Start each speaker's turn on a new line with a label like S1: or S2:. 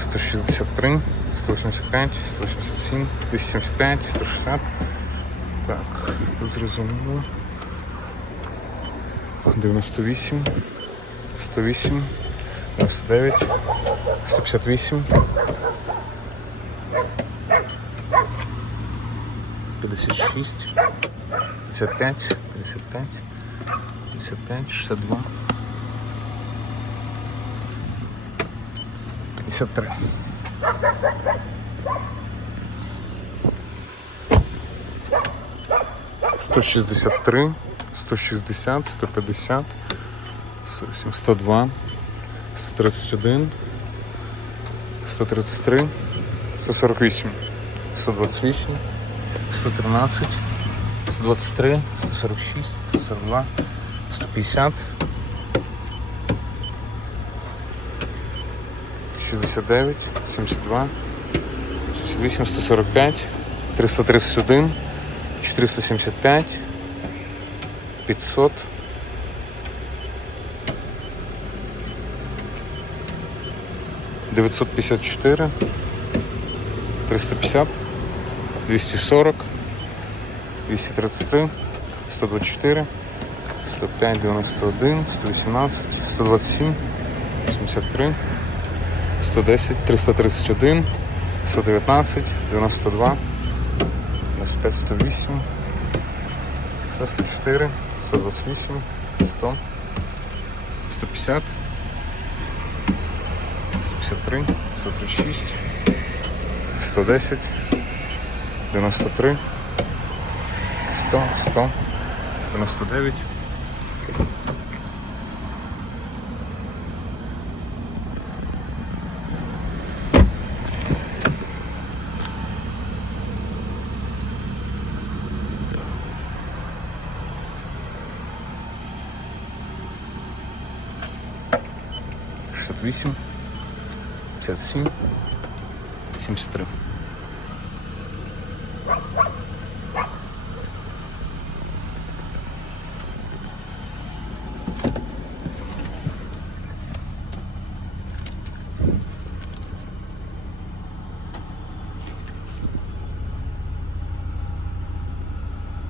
S1: 163, 185, 187, 275, 160. Так, зрозуміло. 98, 108, 99, 158. 56, 55, 55, 55, 62, 53. Сто шістдесят три, сто шістдесят, сто п'ятдесят, сто два, сто тридцять один, сто тридцять три, сто сорок вісім, сто двадцять вісім. 113, 123, 146, 142, 150, 69, 72, 68, 145, 331, 475, 500, 954, 350, 240, 233, 124, 105, 91, 118, 127, 83, 110, 331, 119, 92, 95, 108, 104, 128, 100, 150, 153, 136, 110, 93, 100, 100, 99. 58, 57, 73.